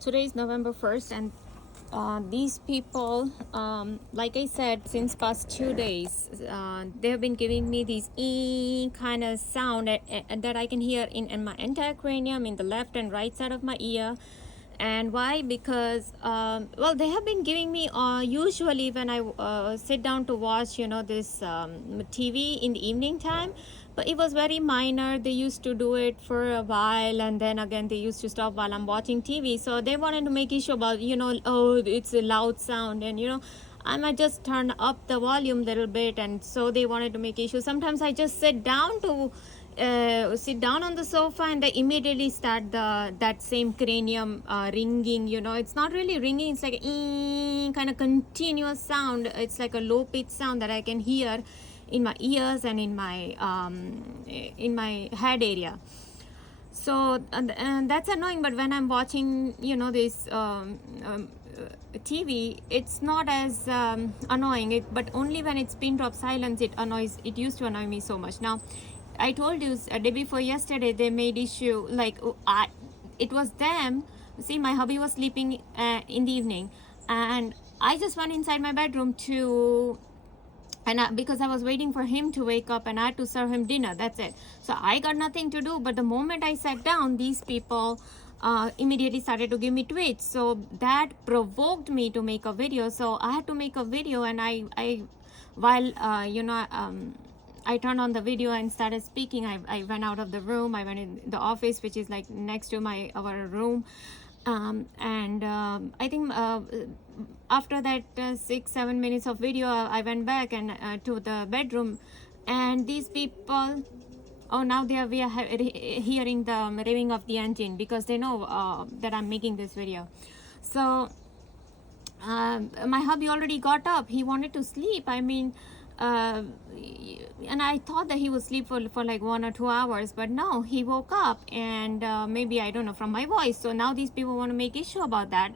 Today is November 1st, and these people, like I said, since past 2 days, they have been giving me these kind of sound that I can hear in my entire cranium, in the left and right side of my ear. And why? Because well, they have been giving me usually when I sit down to watch this TV in the evening time, but it was very minor. They used to do it for a while, and then again they used to stop while I'm watching TV. So they wanted to make issue about oh, it's a loud sound, and I might just turn up the volume a little bit, and so they wanted to make issue. Sometimes I just sit down on the sofa, and they immediately start that same cranium ringing. It's not really ringing, it's like a kind of continuous sound. It's like a low pitch sound that I can hear in my ears and in my head area. So and that's annoying. But when I'm watching this TV, it's not as annoying, but only when it's pin drop silence it used to annoy me so much. Now I told you a day before yesterday they made issue, like it was them. See, my hubby was sleeping in the evening, and I just went inside my bedroom to, and because I was waiting for him to wake up, and I had to serve him dinner. That's it. So I got nothing to do. But the moment I sat down, these people immediately started to give me tweets. So that provoked me to make a video. So I had to make a video, and I while I turned on the video and started speaking. I went out of the room. I went in the office, which is like next to our room. I think after that 6-7 minutes of video, I went back and to the bedroom, and these people, oh, now we are hearing the revving of the engine, because they know that I'm making this video. So my hubby already got up. He wanted to sleep. I mean, and I thought that he would sleep for like 1 or 2 hours, but no, he woke up, and maybe, I don't know, from my voice. So now these people want to make issue about that.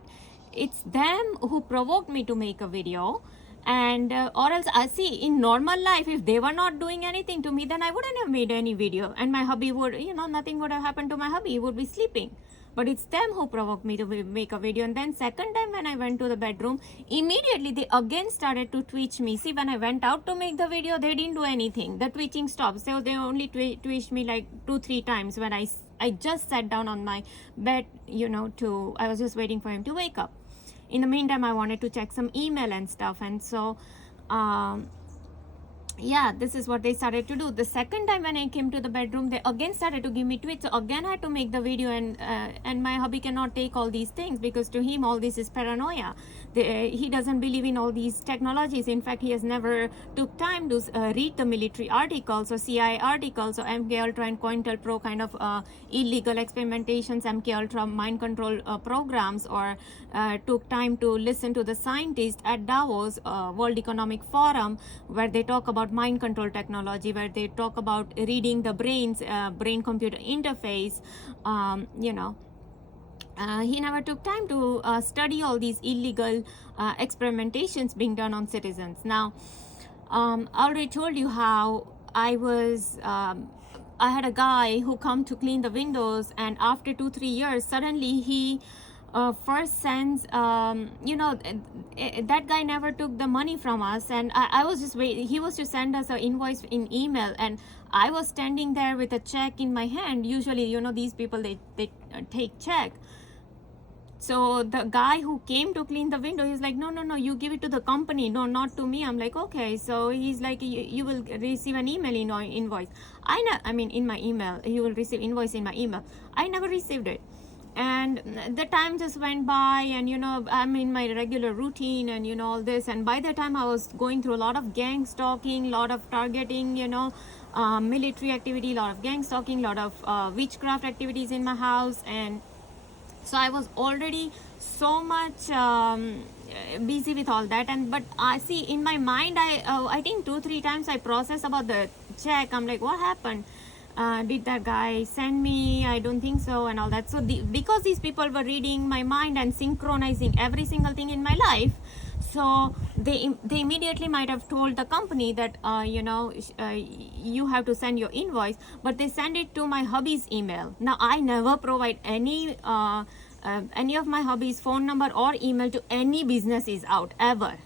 It's them who provoked me to make a video. And or else, I see, in normal life, if they were not doing anything to me, then I wouldn't have made any video, and my hubby would, nothing would have happened to my hubby. He would be sleeping. But it's them who provoked me to make a video. And then second time when I went to the bedroom, immediately they again started to twitch me. See, when I went out to make the video, they didn't do anything. The twitching stopped. So they only twitched me like 2-3 times when I just sat down on my bed, I was just waiting for him to wake up. In the meantime, I wanted to check some email and stuff. And so yeah, this is what they started to do. The second time when I came to the bedroom, they again started to give me tweets. So again I had to make the video, and my hubby cannot take all these things, because to him all this is paranoia. He doesn't believe in all these technologies. In fact, he has never took time to read the military articles or CIA articles or MK Ultra and COINTELPRO kind of illegal experimentations, MK Ultra mind control programs, or took time to listen to the scientists at Davos World Economic Forum, where they talk about mind control technology, where they talk about reading the brain computer interface. He never took time to study all these illegal experimentations being done on citizens. Now, I already told you how I had a guy who come to clean the windows, and after 2-3 years, suddenly he first sends, that guy never took the money from us, and I was just waiting. He was to send us an invoice in email, and I was standing there with a check in my hand. Usually, these people, they take check. So the guy who came to clean the window, he's like, no, you give it to the company, no, not to me. I'm like, okay. So he's like, you will receive an email invoice. In my email, you will receive invoice in my email. I never received it. And the time just went by, and I'm in my regular routine, and all this. And by the time I was going through a lot of gang stalking, a lot of targeting, military activity, a lot of gang stalking, a lot of witchcraft activities in my house. And so I was already so much busy with all that. But I see, in my mind, I think 2-3 times I process about the check. I'm like, what happened? Did that guy send me? I don't think so, and all that. So because these people were reading my mind and synchronizing every single thing in my life, so they immediately might have told the company that you have to send your invoice, but they send it to my hubby's email. Now I never provide any any of my hubby's phone number or email to any businesses out ever.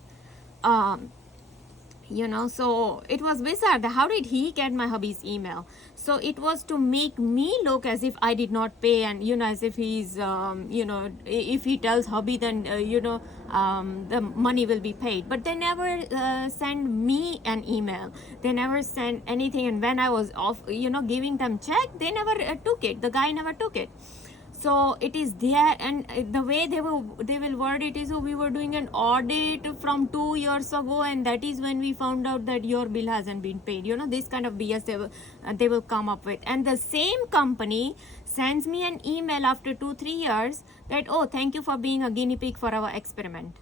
So it was bizarre. How did he get my hubby's email? So it was to make me look as if I did not pay, and as if he's if he tells hubby, then the money will be paid. But they never send me an email. They never send anything. And when I was off giving them check, they never took it. The guy never took it. So it is there, and the way they will word it is, we were doing an audit from 2 years ago, and that is when we found out that your bill hasn't been paid. This kind of BS they will come up with. And the same company sends me an email after 2-3 years that, oh, thank you for being a guinea pig for our experiment.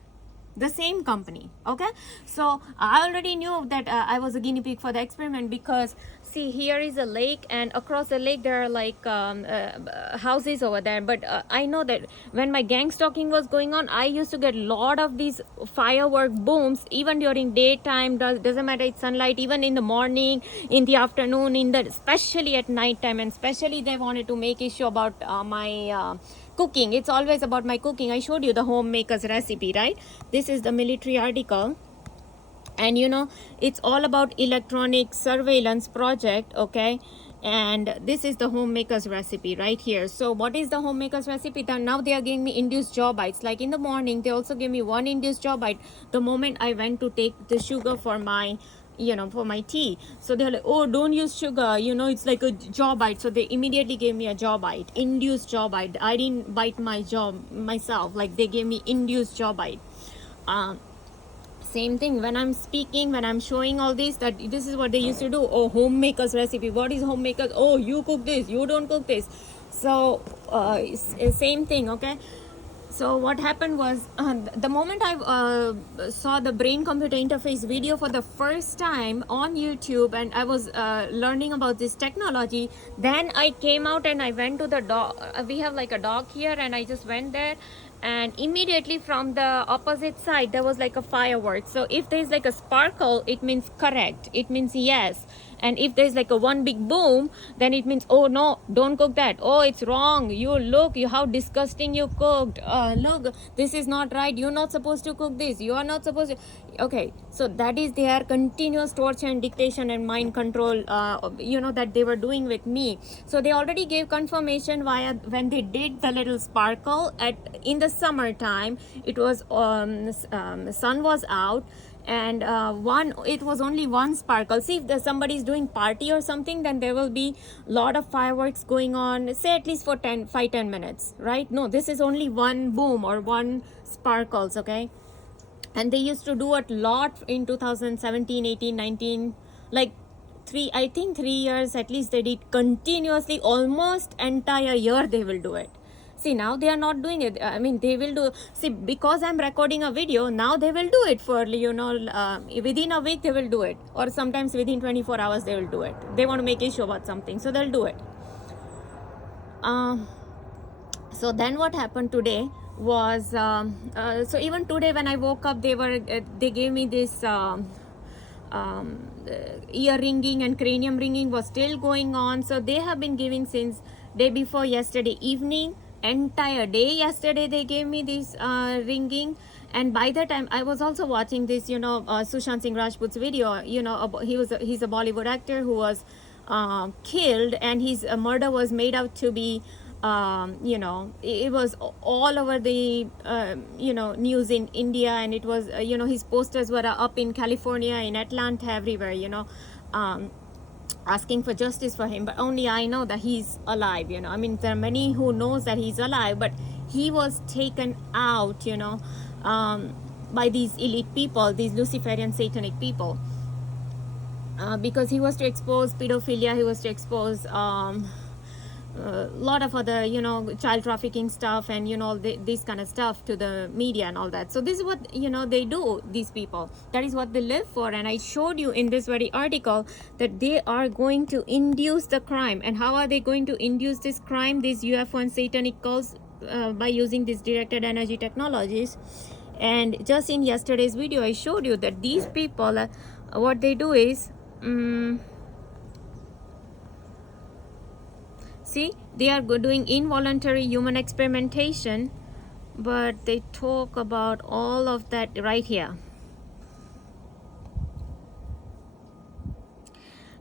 The same company. Okay, so I already knew that I was a guinea pig for the experiment, because see, here is a lake, and across the lake there are like houses over there. But I know that when my gang stalking was going on, I used to get a lot of these firework booms, even during daytime. Doesn't matter, it's sunlight, even in the morning, in the afternoon, especially at night time. And especially they wanted to make issue about my cooking. It's always about my cooking. I showed you the homemaker's recipe, right? This is the military article, and it's all about electronic surveillance project. Okay, and this is the homemaker's recipe right here. So what is the homemaker's recipe? Now they are giving me induced jaw bites. Like in the morning, they also gave me one induced jaw bite the moment I went to take the sugar for my for my tea. So they're like, oh, don't use sugar, it's like a jaw bite. So they immediately gave me a jaw bite, induced jaw bite. I didn't bite my jaw myself, like they gave me induced jaw bite. Same thing when I'm speaking, when I'm showing all this, that this is what they used to do. Oh, homemaker's recipe. What is homemaker's? Oh, you cook this, you don't cook this. So same thing. Okay, so what happened was, the moment I saw the brain computer interface video for the first time on YouTube, and I was learning about this technology, then I came out and I went to the dog. We have like a dog here, and I just went there, and immediately from the opposite side there was like a firework. So if there's like a sparkle, it means correct, it means yes. And if there's like a one big boom, then it means, oh no, don't cook that. Oh, it's wrong. You how disgusting you cooked. Look, this is not right. You're not supposed to cook this. You are not supposed to. Okay, so that is their continuous torture and dictation and mind control, that they were doing with me. So they already gave confirmation when they did the little sparkle in the summertime. It was sun was out, and it was only one sparkle. See, if somebody is doing party or something, then there will be a lot of fireworks going on, say at least for 5-10 minutes, right? No, this is only one boom or one sparkles. Okay, and they used to do it a lot in 2017, 18, 19, like 3 years at least. They did continuously, almost entire year they will do it. See, now they are not doing it. I mean, they will do. See, because I'm recording a video, now they will do it for, within a week they will do it. Or sometimes within 24 hours they will do it. They want to make issue about something, so they'll do it. So then what happened today was, so even today when I woke up, they gave me this ear ringing and cranium ringing was still going on. So they have been giving since day before yesterday evening. Entire day yesterday they gave me this ringing. And by the time I was also watching this, Sushant Singh Rajput's video, he's a Bollywood actor who was killed, and his murder was made out to be, it was all over the news in India, and it was his posters were up in California, in Atlanta, everywhere, asking for justice for him. But only I know that he's alive. I mean, there are many who knows that he's alive, but he was taken out by these elite people, these Luciferian satanic people, because he was to expose pedophilia, he was to expose a lot of other child trafficking stuff, and this kind of stuff to the media and all that. So this is what they do, these people. That is what they live for. And I showed you in this very article that they are going to induce the crime. And how are they going to induce this crime, these UFO and satanic cults? By using these directed energy technologies. And just in yesterday's video I showed you that these people, what they do is, See, they are doing involuntary human experimentation, but they talk about all of that right here.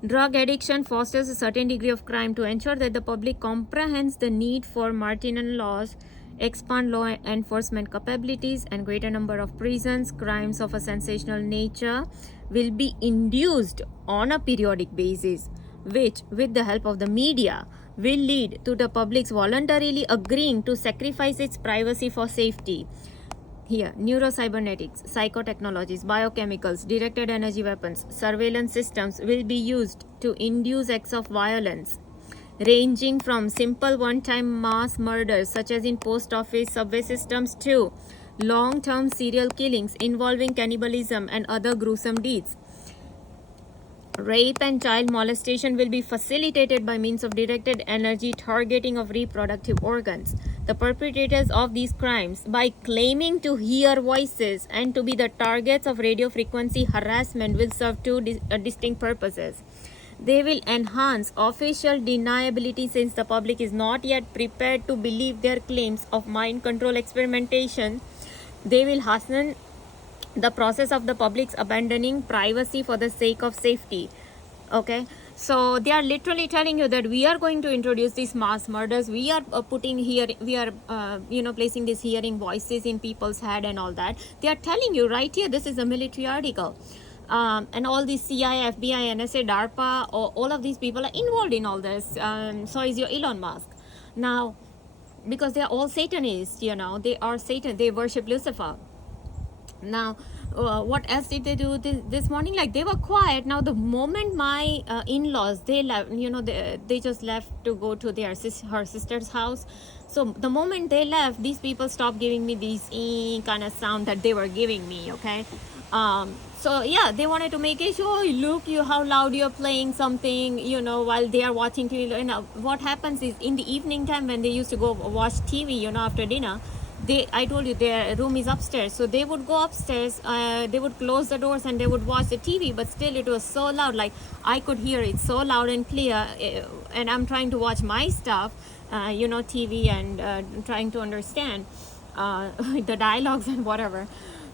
Drug addiction fosters a certain degree of crime. To ensure that the public comprehends the need for marginal laws, expand law enforcement capabilities, and greater number of prisons, crimes of a sensational nature will be induced on a periodic basis, which, with the help of the media, will lead to the public's voluntarily agreeing to sacrifice its privacy for safety. Here, neurocybernetics, psychotechnologies, biochemicals, directed energy weapons, surveillance systems will be used to induce acts of violence, ranging from simple one-time mass murders such as in post office subway systems to long-term serial killings involving cannibalism and other gruesome deeds. Rape and child molestation will be facilitated by means of directed energy targeting of reproductive organs. The perpetrators of these crimes, by claiming to hear voices and to be the targets of radio frequency harassment, will serve two distinct purposes. They will enhance official deniability since the public is not yet prepared to believe their claims of mind control experimentation. They will hasten the process of the public's abandoning privacy for the sake of safety. Okay, so they are literally telling you that we are going to introduce these mass murders. We are putting here, we are placing these hearing voices in people's head and all that. They are telling you right here, this is a military article. And all these CIA, FBI, NSA, DARPA, all of these people are involved in all this. So is your Elon Musk. Now, because they are all Satanists, they are Satan, they worship Lucifer. Now, what else did they do this morning? Like, they were quiet. Now, the moment my in-laws, they left, they just left to go to her sister's house. So the moment they left, these people stopped giving me these kind of sound that they were giving me. Okay. So yeah, they wanted to make it, oh, look how loud you're playing something, while they are watching TV. What happens is, in the evening time when they used to go watch TV, after dinner, I told you their room is upstairs, so they would go upstairs, they would close the doors and they would watch the TV, but still it was so loud, like I could hear it so loud and clear, and I'm trying to watch my stuff, TV, and trying to understand the dialogues and whatever.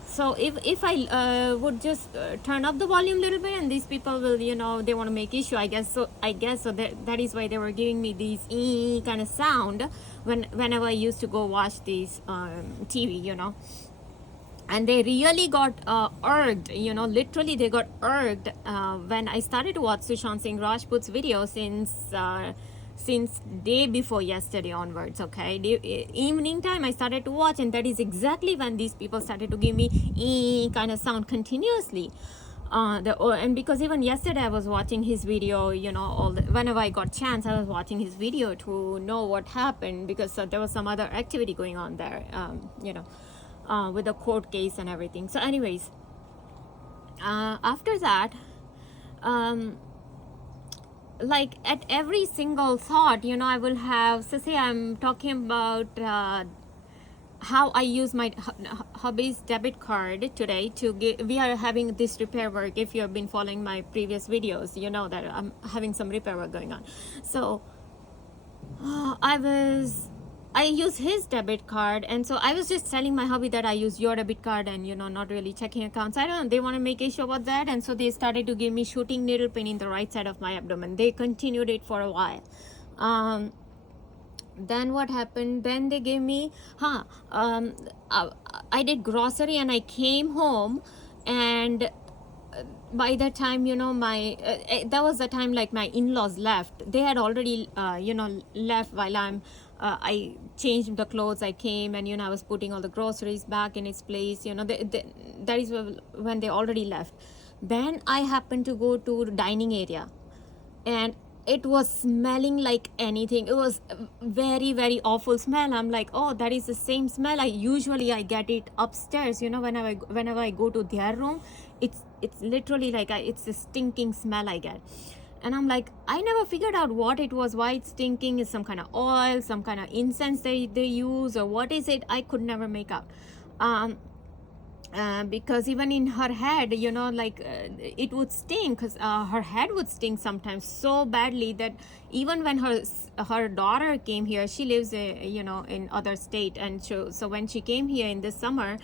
So if I would just turn up the volume a little bit, and these people will, they want to make issue, I guess so that is why they were giving me these kind of sound whenever I used to go watch these TV, and they really got irked, literally they got irked when I started to watch Sushant Singh Rajput's video since day before yesterday onwards. Okay, evening time I started to watch, and that is exactly when these people started to give me kind of sound continuously. And because even yesterday I was watching his video, whenever I got chance, I was watching his video to know what happened, because there was some other activity going on there, with the court case and everything. So anyways, after that, like at every single thought, I will have, so say I'm talking about how I use my hubby's debit card today we are having this repair work. If you have been following my previous videos, you know that I'm having some repair work going on. So I use his debit card, and so I was just telling my hubby that I use your debit card, and not really checking accounts. I don't know, they want to make issue about that, and so they started to give me shooting needle pain in the right side of my abdomen. They continued it for a while. Then what happened? Then they gave me I did grocery and I came home, and by that time, my that was the time like my in-laws left. They had already left while I changed the clothes. I came, and I was putting all the groceries back in its place. That is when they already left. Then I happened to go to the dining area, and it was smelling like anything. It was very, very awful smell. I'm like, oh, that is the same smell I get it upstairs. Whenever I go to their room, it's literally like it's a stinking smell I get. And I'm like, I never figured out what it was, why it's stinking. Is some kind of oil, some kind of incense they use, or what is it? I could never make out. because even in her head, like it would stink, because her head would stink sometimes so badly that even when her daughter came here, she lives in other state, and so when she came here in this summer,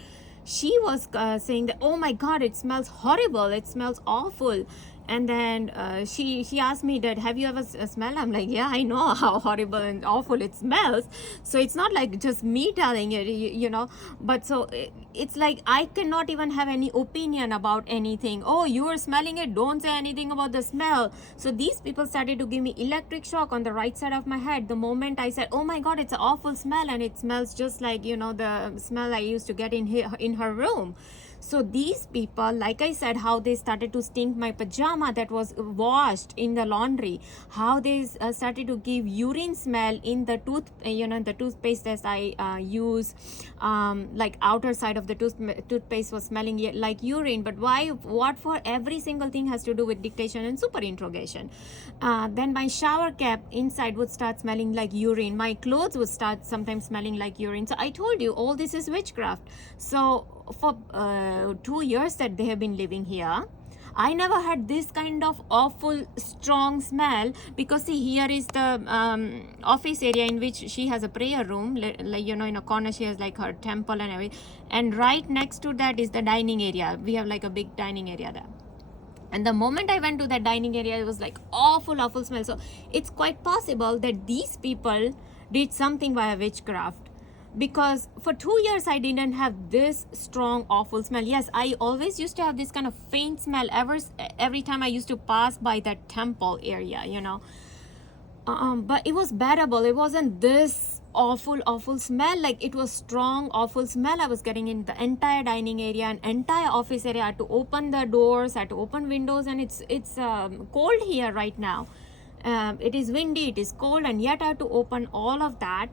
she was saying that, oh my god, it smells horrible, it smells awful. And then she asked me that, have you ever smelled? I'm like, yeah, I know how horrible and awful it smells. So it's not like just me telling it, but so it's like I cannot even have any opinion about anything. Oh, you are smelling it, don't say anything about the smell. So these people started to give me electric shock on the right side of my head the moment I said, oh my god, it's an awful smell, and it smells just like the smell I used to get in her room. So these people, like I said, how they started to stink my pajama that was washed in the laundry, how they started to give urine smell in the the toothpaste that I use, like outer side of the toothpaste was smelling like urine. But why? What for? Every single thing has to do with dictation and super interrogation. Then my shower cap inside would start smelling like urine. My clothes would start sometimes smelling like urine. So I told you, all this is witchcraft. So for 2 years that they have been living here, I never had this kind of awful strong smell, because see, here is the office area in which she has a prayer room, like in a corner she has like her temple and everything, and right next to that is the dining area. We have like a big dining area there. And the moment I went to that dining area, it was like awful smell. So it's quite possible that these people did something via witchcraft, because for 2 years I didn't have this strong awful smell. Yes, I always used to have this kind of faint smell every time I used to pass by that temple area, but it was bearable. It wasn't this awful smell. Like, it was strong awful smell I was getting in the entire dining area and entire office area. I had to open the doors, I had to open windows, and it's cold here right now. It is windy, it is cold, and yet I had to open all of that.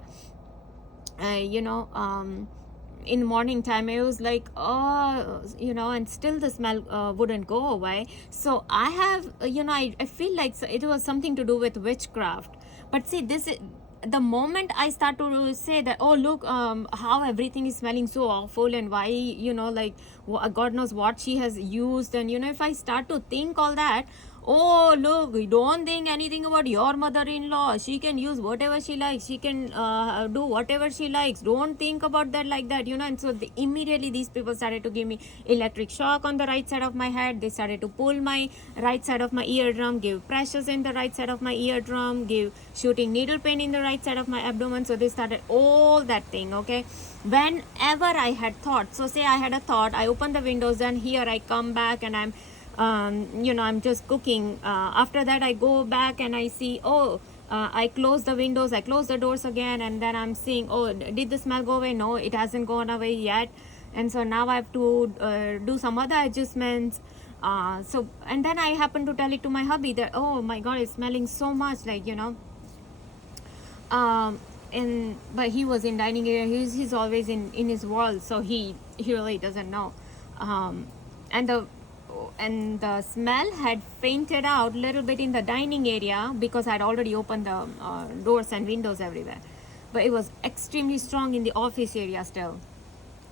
In the morning time, it was like, and still the smell wouldn't go away. So I have, I feel like it was something to do with witchcraft. But see, this is the moment I start to say that, oh look, how everything is smelling so awful, and why, like God knows what she has used. And if I start to think all that, oh look, don't think anything about your mother-in-law, she can use whatever she likes, she can do whatever she likes, don't think about that like that, and so immediately these people started to give me electric shock on the right side of my head. They started to pull my right side of my eardrum, give pressures in the right side of my eardrum, give shooting needle pain in the right side of my abdomen. So they started all that thing. Okay, whenever I had thought, so say I had a thought, I open the windows, and here I come back and I'm I'm just cooking. After that, I go back and I see, I close the windows, I close the doors again, and then I'm seeing, oh, did the smell go away? No, it hasn't gone away yet. And so now I have to do some other adjustments. And then I happen to tell it to my hubby that, oh my God, it's smelling so much, like, but he was in dining area. He's always in his world, so he really doesn't know. And the smell had fainted out a little bit in the dining area, because I'd already opened the doors and windows everywhere. But it was extremely strong in the office area still.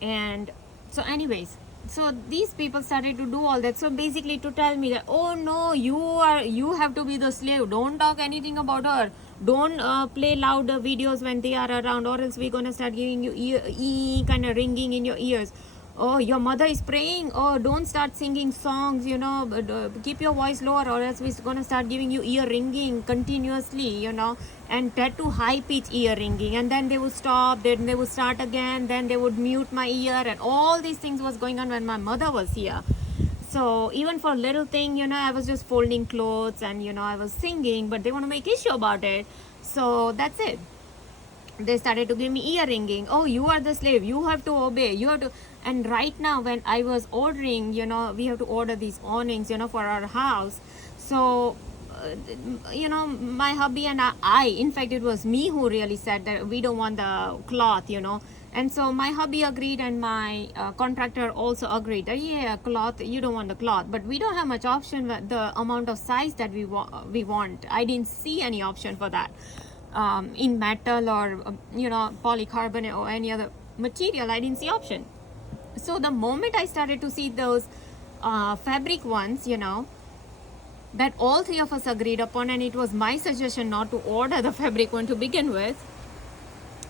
And so anyways, so these people started to do all that. So basically to tell me that, oh no, you have to be the slave. Don't talk anything about her. Don't play loud videos when they are around, or else we're going to start giving you kind of ringing in your ears. Oh, your mother is praying. Oh, don't start singing songs, keep your voice lower, or else we're going to start giving you ear ringing continuously, and that to high pitch ear ringing. And then they would stop, then they would start again, then they would mute my ear, and all these things was going on when my mother was here. So even for little thing, I was just folding clothes and, I was singing, but they want to make issue about it. So that's it. They started to give me ear ringing. Oh, you are the slave, you have to obey, you have to. And right now when I was ordering, we have to order these awnings, for our house. So my hubby and I, in fact it was me who really said that we don't want the cloth, and so my hubby agreed, and my contractor also agreed that, yeah, cloth, you don't want the cloth, but we don't have much option with the amount of size that we want. I didn't see any option for that. In metal or polycarbonate or any other material, I didn't see option. So the moment I started to see those fabric ones, that all three of us agreed upon, and it was my suggestion not to order the fabric one to begin with,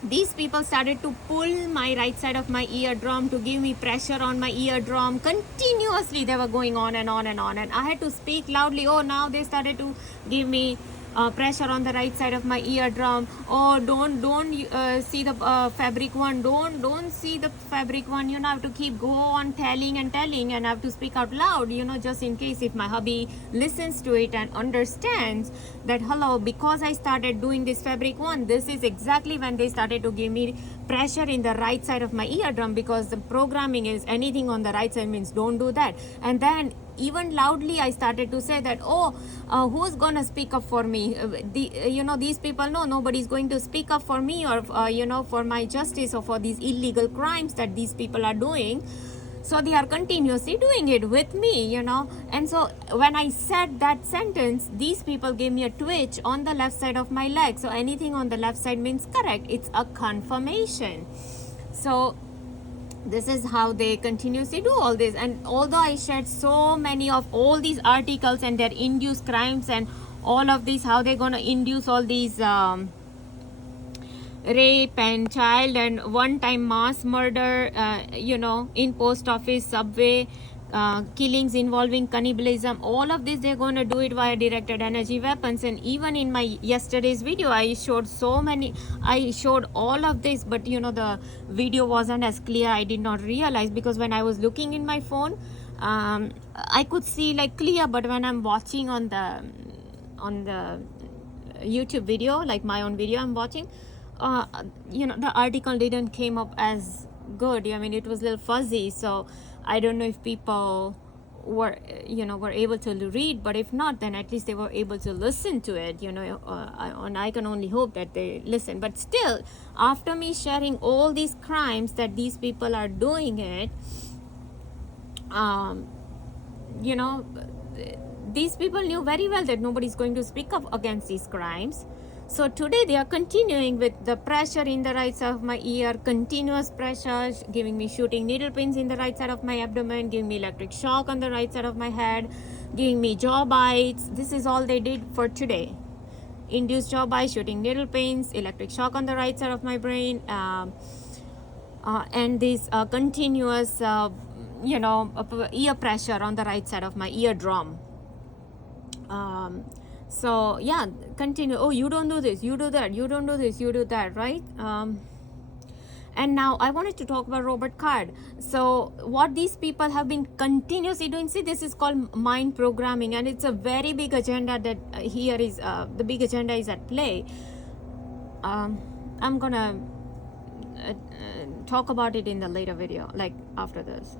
these people started to pull my right side of my eardrum, to give me pressure on my eardrum continuously. They were going on and on and on, and I had to speak loudly. Oh, now they started to give me pressure on the right side of my eardrum. Oh, don't see the fabric one, don't see the fabric one. I have to keep go on telling and telling, and I have to speak out loud, just in case if my hubby listens to it and understands that, hello, because I started doing this fabric one, this is exactly when they started to give me pressure in the right side of my eardrum, because the programming is anything on the right side means don't do that. And then even loudly I started to say that, who's gonna speak up for me? These people know nobody's going to speak up for me, or for my justice, or for these illegal crimes that these people are doing. So they are continuously doing it with me, and so when I said that sentence, these people gave me a twitch on the left side of my leg. So anything on the left side means correct. It's a confirmation. So this is how they continuously do all this. And although I shared so many of all these articles and their induced crimes and all of this, how they're going to induce all these rape and child and one-time mass murder, in post office, subway, killings involving cannibalism, all of this they're going to do it via directed energy weapons. And even in my yesterday's video, I showed all of this, but the video wasn't as clear. I did not realize, because when I was looking in my phone, I could see like clear, but when I'm watching on the YouTube video, like my own video I'm watching, the article didn't came up as good. It was a little fuzzy. So I don't know if people were able to read, but if not, then at least they were able to listen to it, and I can only hope that they listen. But still, after me sharing all these crimes that these people are doing it, these people knew very well that nobody's going to speak up against these crimes. So today they are continuing with the pressure in the right side of my ear, continuous pressure, giving me shooting needle pins in the right side of my abdomen, giving me electric shock on the right side of my head, giving me jaw bites. This is all they did for today. Induced jaw bites, shooting needle pins, electric shock on the right side of my brain, and this continuous, ear pressure on the right side of my eardrum. So yeah, continue. Oh, you don't do this, you do that, you don't do this, you do that, right? And now I wanted to talk about Robert Card. So what these people have been continuously doing, see, this is called mind programming, and it's a very big agenda that here is, the big agenda is at play. I'm gonna talk about it in the later video, like after this.